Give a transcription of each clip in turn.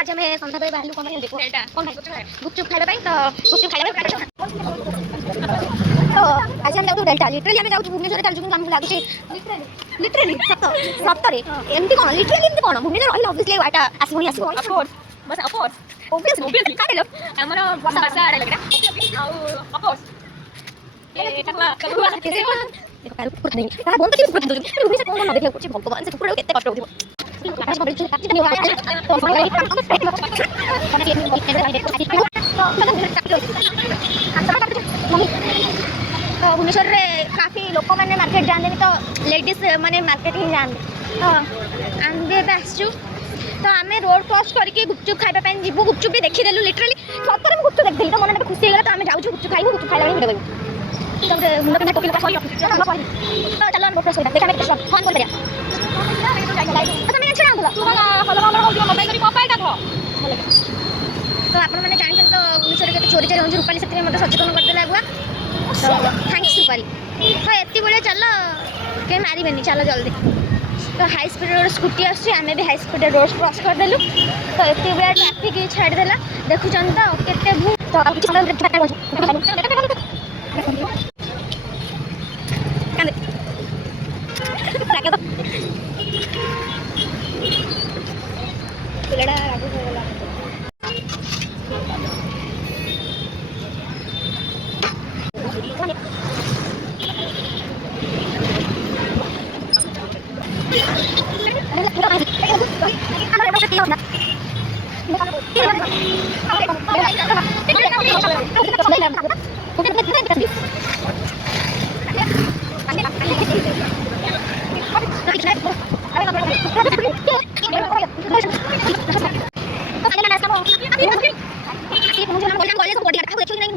आज हमें संध्या पे बाहर कौन देखो कौन गुपचुप खाइबा तो गुपचुप खाइबा तो आज हम जाऊ डेल्टा लिटरली हम जाऊ भुवनेश्वर चल जुन हमको लागुची लिटरली सत्तरे एमती कोन लिटरली एमती कोन भुवनेश्वर रहिला ऑब्वियसली वाटा आसीबोनी आसीबो ऑफ कोर्स बस ऑफ कोर्स ऑब्वियसली काटेलो हमरो बसा बसा आडे लगरा आउ ऑफ कोर्स ए चकुआ देखो काल कुछ नहीं ता बोन तो कुछ नहीं भुवनेश्वर कोन न देखले कुछ भगवान से कुछ केते कष्ट होतिबो भुवनेश्वर काफी लोक मैंने मार्केट जाते तो लेडीज मैंने मार्केट ही जाते तो आम भी आसचु तो आम रोड क्रॉस करके गुपचुप खाइबा जीवु गुपचुप भी देखीदेलु लिटरली सतरे मैं गुपचुप देखी तो मन खुशी हो गला तो आम जाऊँ गुपचुप खाइबु गुपचुप खाइला भिडियो चलो हम रोड क्रॉस देखा फोन कर तो आप मैंने जानते तो भुवनेश्वर के चोरी चोरी हो रूपाली से सचेतन करदे आगुआ तो थैंक्स रूपाली तो एति बेले चल कहीं मारे चलो जल्दी तो हाई स्पीड रोड स्कूटी आम भी हाई स्पीड रोड क्रॉस करदेलु तो एति बेले ट्राफिक छाड़देला देखुं तो केते भू तो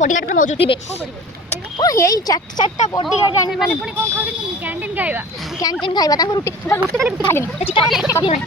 बॉडीगार्ड मौजूद थे यही चार्टा बॉडीगार्ड जाने माने पुणी कोन खाउ कैंटीन खाइबा रुटी रुटी खाली रुटी खाली चिकन कभी नहीं